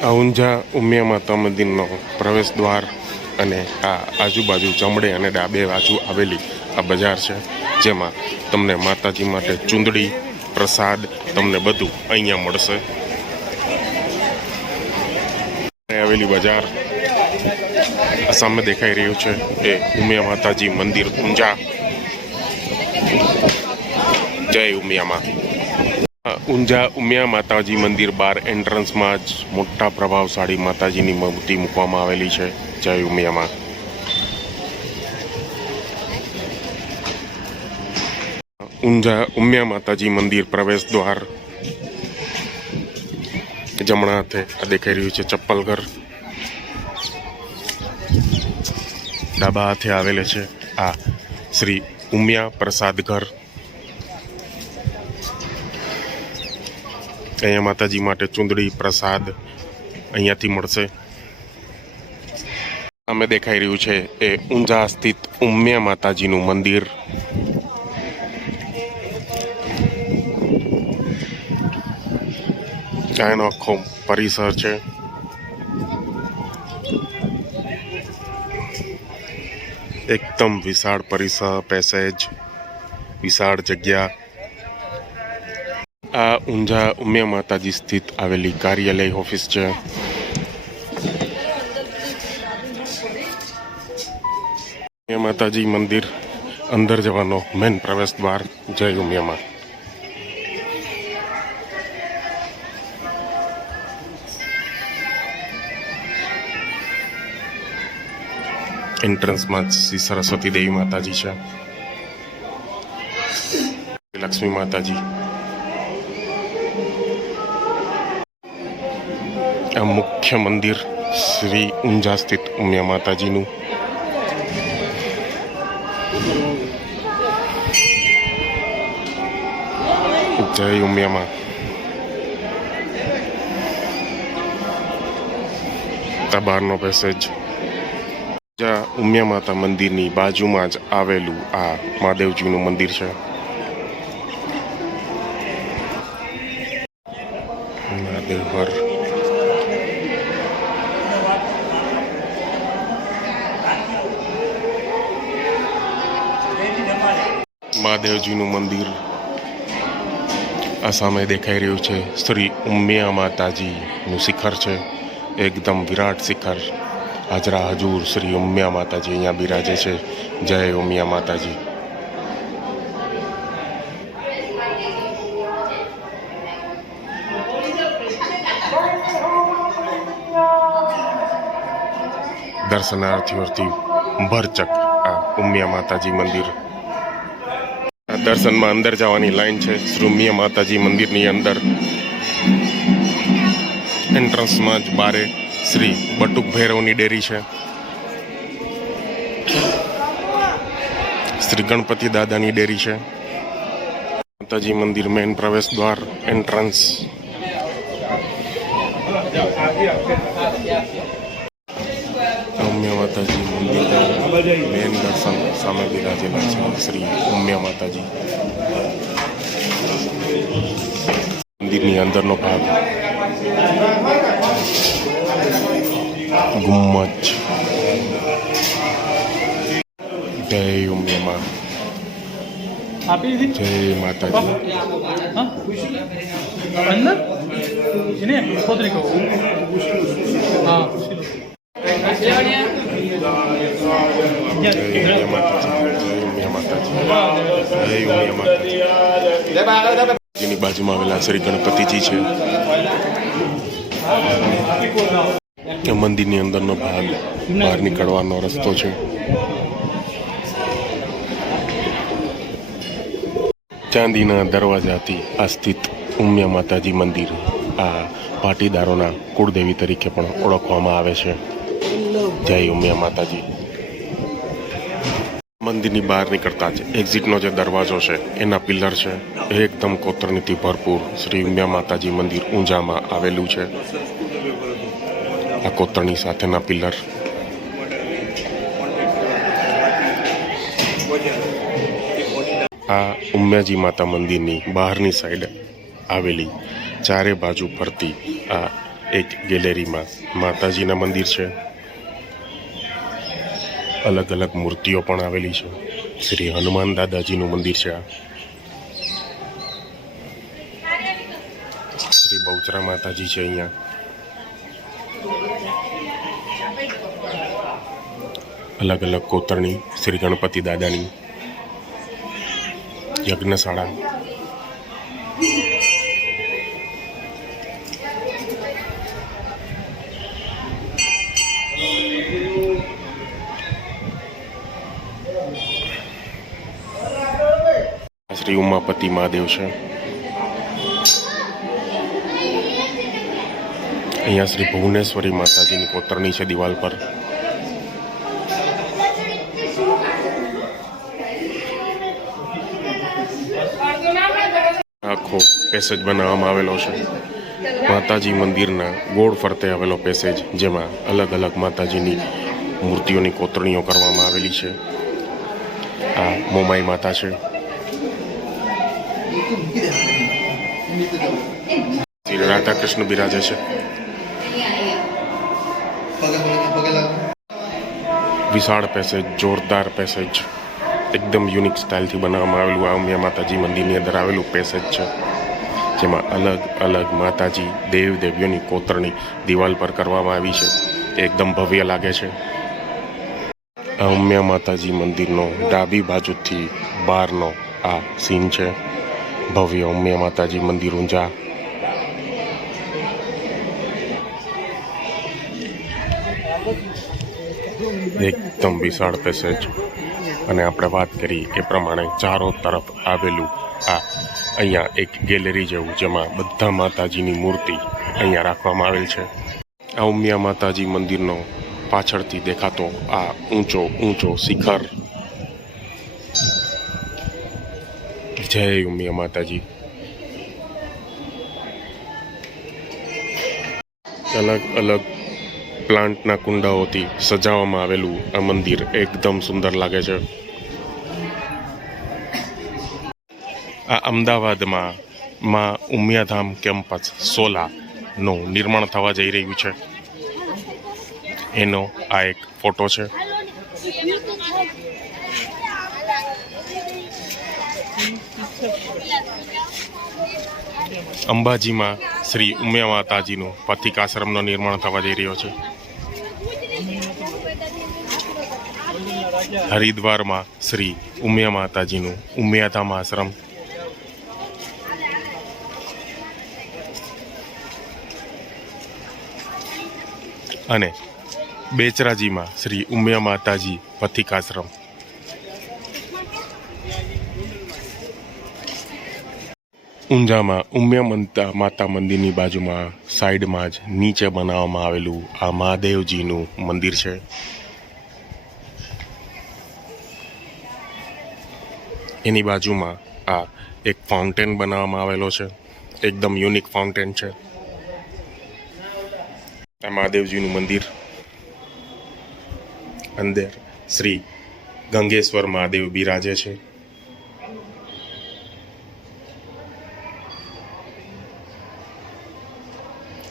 આ ઊંઝા ઉમિયા માતા મંદિરનો પ્રવેશ દ્વાર અને આ આજુબાજુ જમણે અને ડાબે બાજુ આવેલી આ બજાર છે, જેમાં તમને માતાજી માટે ચૂંદડી, પ્રસાદ તમને બધું અહીંયા મળશે. આવેલી બજાર સામે દેખાઈ રહ્યું છે એ ઉમિયા માતાજી મંદિર ઊંઝા. જય ઉમિયામાં. ઊંઝા ઉમિયા માતાજી મંદિર બહાર એન્ટ્રન્સમાં જ મોટા પ્રભાવશાળી માતાજીની મૂર્તિ મૂકવામાં આવેલી છે. જય ઉમિયામાં. ઊંઝા ઉમિયા માતાજી મંદિર પ્રવેશ દ્વાર જમણા હાથે આ દેખાઈ રહ્યું છે ચપ્પલ ઘર. ડાબા હાથે આવેલે છે આ શ્રી ઉમિયા પ્રસાદ ઘર. અહીંયા માતાજી માટે ચૂંદડી, પ્રસાદ અહીંયાથી મળશે. સામે દેખાઈ રહ્યું છે એ ઊંઝા સ્થિત ઉમિયા માતાજીનું મંદિર. એનો આખો પરિસર છે. એકદમ વિશાળ પરિસર, પેસેજ, વિશાળ જગ્યા. આ ઊંઝા ઉમિયા માતાજી સ્થિત આવેલી કાર્યાલય ઓફિસ છે. ઉમિયા માતાજી મંદિર અંદર જવાનો મેન પ્રવેશ દ્વાર. જય ઉમિયામાં. એન્ટ્રન્સમાં શ્રી સરસ્વતી દેવી માતાજી છે, લક્ષ્મી માતાજી. આ મુખ્ય મંદિર શ્રી ઊંઝા સ્થિત ઉમિયા માતાજીનું. જય ઉમિયામાં. આ બહારનો પેસેજ. ઉમિયા માતા મંદિરની બાજુમાં જ આવેલું આ મહાદેવજીનું મંદિર છે. મહાદેવહર. મહાદેવજીનું મંદિર આ સામે દેખાઈ રહ્યું છે શ્રી ઉમિયા માતાજીનું શિખર છે, એકદમ વિરાટ શિખર. હાજરા હજુર શ્રી ઉમિયા માતાજી અહીંયા બિરાજે છે. જય ઉમિયા માતાજી. દર્શનાર્થીઓથી ભરચક આ ઉમિયા માતાજી મંદિર. આ દર્શનમાં અંદર જવાની લાઈન છે શ્રી ઉમિયા માતાજી મંદિરની અંદર. એન્ટ્રન્સમાં જ બારે શ્રી બટુક ભૈરવની ડેરી છે, શ્રી ગણપતિ દાદાની ડેરી છે. માતાજી મંદિર મેન પ્રવેશ દ્વાર, એન્ટ્રન્સ. ઉમિયા માતાજી મંદિર મેન દર્શન સામે બિરાજેલા છે શ્રી ઉમિયા માતાજી. મંદિરની અંદરનો ભાગ, ગુમ્મજ. જય ઉમિયામાં. જય માતાજી. જેની બાજુમાં આવેલા શ્રી ગણપતિજી છે. મંદિરની અંદરનો ભાગ, બહાર નીકળવાનો રસ્તો છે. ચાંદીના દરવાજાથી આ સ્થિત ઉમિયા માતાજી મંદિર આ પાટીદારોના કુળદેવી તરીકે પણ ઓળખવામાં આવે છે. જય ઉમિયા માતાજી. મંદિરની બહાર નીકળતા જ એક્ઝિટનો જે દરવાજો છે એના પિલર છે, એકદમ કોતરણીથી ભરપૂર શ્રી ઉમિયા માતાજી મંદિર ઊંઝામાં આવેલું છે. આ કોતરણી સાથેના પિલર. આ ઉમિયાજી માતા મંદિરની બહારની સાઈડ આવેલી ચારે બાજુ ફરતી આ એક ગેલેરીમાં માતાજીના મંદિર છે. અલગ અલગ મૂર્તિઓ પણ આવેલી છે. શ્રી હનુમાન દાદાજીનું મંદિર છે. આ શ્રી બહુચરા માતાજી છે. અહીંયા અલગ અલગ કોતરણી શ્રી ગણપતિ દાદાની યજ્ઞશાળા. શ્રી ઉમાપતિ મહાદેવ છે. અહીંયા શ્રી ભુવનેશ્વરી માતાજીની કોતરણી છે દિવાલ પર. આખો પેસેજ બનાવવામાં આવેલો છે. માતાજી મંદિરના ગોળ ફરતે આવેલો પેસેજ, જેમાં અલગ અલગ માતાજીની મૂર્તિઓની કોતરણીઓ કરવામાં આવેલી છે. આ મોમાઈ માતા છે. શ્રી રાધા કૃષ્ણ બિરાજે છે. વિશાળ પેસેજ, જોરદાર પેસેજ, એકદમ યુનિક સ્ટાઇલથી બનાવવામાં આવેલું આ ઉમિયા માતાજી મંદિરની અંદર આવેલું પેસેજ છે, જેમાં અલગ અલગ માતાજી દેવ દેવીઓની કોતરણી દિવાલ પર કરવામાં આવી છે. એકદમ ભવ્ય લાગે છે. આ ઉમિયા માતાજી મંદિરનો ડાબી બાજુથી બહારનો આ સીન છે. ભવ્ય ઉમિયા માતાજી મંદિર ઊંઝા. એકદમ વિશાળ પેસેજ, અને આપણે વાત કરી એ પ્રમાણે ચારો તરફ આવેલું આ અહીંયા એક ગેલેરી જેવું, જેમાં બધા માતાજીની મૂર્તિ અહીંયા રાખવામાં આવેલ છે. આ ઉમિયા માતાજી મંદિરનો પાછળથી દેખાતો આ ઊંચો શિખર. જય ઉમિયા માતાજી. અલગ અલગ પ્લાન્ટના કુંડાઓથી સજાવવામાં આવેલું આ મંદિર એકદમ સુંદર લાગે છે. આ અમદાવાદમાં માં ઉમિયાધામ કેમ્પસ 16નું નિર્માણ થવા જઈ રહ્યું છે. એનો આ એક ફોટો છે. અંબાજીમાં શ્રી ઉમિયા માતાજીનું પથિકાશ્રમનું નિર્માણ થવા જઈ રહ્યો છે. હરિદ્વારમાં શ્રી ઉમિયા માતાજીનું ઉમિયાધામ આશ્રમ. અને બેચરાજીમાં શ્રી ઉમિયા માતાજી પથિકાશ્રમ. ઊંઝામાં ઉમિયા માતા મંદિરની બાજુમાં સાઈડમાં જ નીચે બનાવવામાં આવેલું આ મહાદેવજીનું મંદિર છે. એની બાજુમાં આ એક ફાઉન્ટેન બનાવવામાં આવેલો છે. એકદમ યુનિક ફાઉન્ટેન છે. આ મહાદેવજીનું મંદિર. અંદર શ્રી ગંગેશ્વર મહાદેવ બિરાજે છે.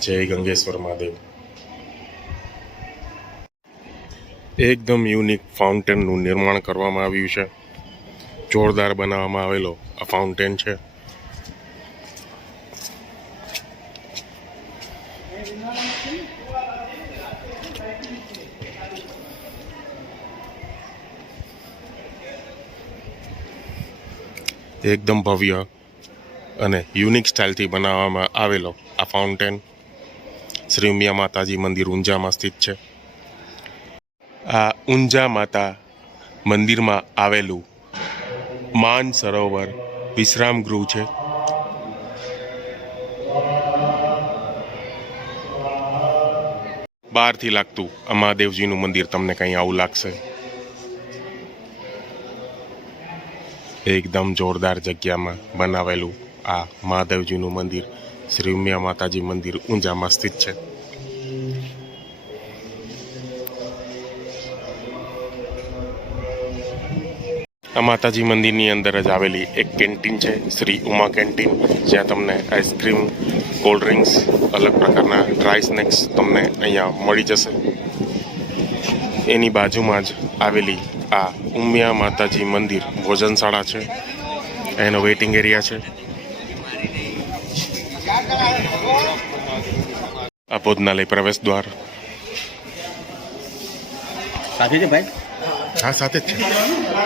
જય ગંગેશ્વર મહાદેવ. એકદમ યુનિક ફાઉન્ટેનનું નિર્માણ કરવામાં આવ્યું છે. જોરદાર બનાવવામાં આવેલો આ ફાઉન્ટેન છે. એકદમ ભવ્ય અને યુનિક સ્ટાઇલથી બનાવવામાં આવેલો આ ફાઉન્ટેન શ્રી ઉમિયા માતાજી મંદિર ઊંઝામાં સ્થિત છે. આ ઊંઝા માતા મંદિરમાં આવેલું માન સરોવર વિશ્રામ ગૃહ છે. બહારથી લાગતું આ મહાદેવજીનું મંદિર તમને કંઈ આવું લાગશે. એકદમ જોરદાર જગ્યામાં બનાવેલું આ મહાદેવજીનું મંદિર શ્રી ઉમિયા માતાજી મંદિર ઊંઝામાં સ્થિત છે. આ માતાજી મંદિરની અંદર જ આવેલી એક કેન્ટીન છે, શ્રી ઉમા કેન્ટીન, જ્યાં તમને આઈસ્ક્રીમ કોલ્ડ ડ્રિંક્સ, અલગ પ્રકારના ડ્રાય સ્નેક્સ તમને અહીંયા મળી જશે. એની બાજુમાં જ આવેલી આ ઉમિયા માતાજી મંદિર ભોજનશાળા છે. એનો વેઇટિંગ એરિયા છે. આ ભોજનાલય પ્રવેશ દ્વાર. સાથે છે ભાઈ? હા, સાથે જ છે.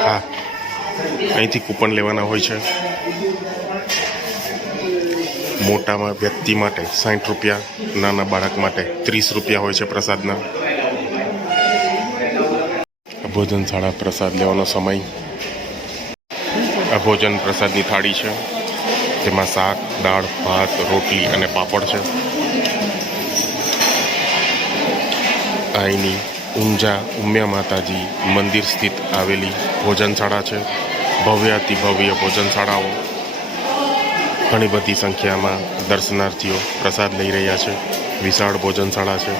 હા, અહીંથી કૂપન લેવાના હોય છે. મોટામાં વ્યક્તિ માટે 60 રૂપિયા, નાના બાળક માટે 30 રૂપિયા હોય છે પ્રસાદના. આ ભોજનશાળા પ્રસાદ લેવાનો સમય. આ ભોજન પ્રસાદની થાળી છે, જેમાં શાક, દાળ, ભાત, રોટલી અને પાપડ છે. અહીંની ઊંઝા ઉમિયા માતાજી મંદિર સ્થિત આવેલી ભોજનશાળા છે. ભવ્ય અતિ ભવ્ય ભોજનશાળાઓ. ઘણી બધી સંખ્યામાં દર્શનાર્થીઓ પ્રસાદ લઈ રહ્યા છે. વિશાળ ભોજનશાળા છે.